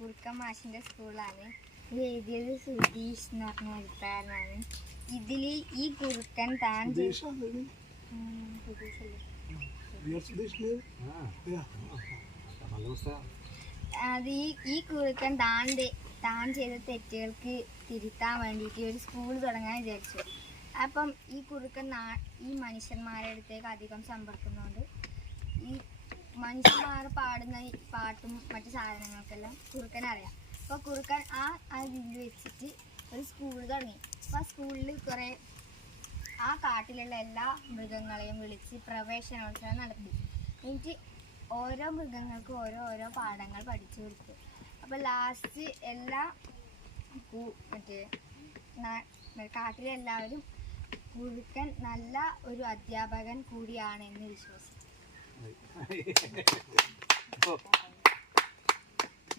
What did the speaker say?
കുറുക്കൻ മാഷിന്റെ സ്കൂളാണ്. ഇത് എഴുതിയത് സുധീഷ് എന്ന് പറഞ്ഞ എഴുത്തുകാരനാണ്. ഇതില് ഈ കുറുക്കൻ താൻ അത് ഈ കുറുക്കൻ താൻ ചെയ്ത തെറ്റുകൾക്ക് തിരുത്താൻ വേണ്ടിയിട്ട് ഒരു സ്കൂൾ തുടങ്ങാൻ വിചാരിച്ചു. അപ്പം ഈ കുറുക്കൻ ഈ മനുഷ്യന്മാരുടെ അടുത്തേക്ക് അധികം സമ്പർക്കുന്നതുകൊണ്ട് ഈ മനുഷ്യന്മാർ പാടുന്ന പാട്ടും മറ്റു സാധനങ്ങൾക്കെല്ലാം കുറുക്കൻ അറിയാം. അപ്പോൾ കുറുക്കൻ ആ ഇതിൽ വെച്ചിട്ട് ഒരു സ്കൂൾ തുടങ്ങി. അപ്പോൾ ആ സ്കൂളിൽ കുറേ ആ കാട്ടിലുള്ള എല്ലാ മൃഗങ്ങളെയും വിളിച്ച് പ്രവേശനോത്സവം നടത്തി. എന്നിട്ട് ഓരോ മൃഗങ്ങൾക്കും ഓരോ പാഠങ്ങൾ പഠിച്ചു കൊടുത്തു. അപ്പോൾ ലാസ്റ്റ് എല്ലാ കാട്ടിലെ എല്ലാവരും കുറുക്കൻ നല്ല ഒരു അധ്യാപകൻ കൂടിയാണെന്ന് വിശ്വസിച്ചു.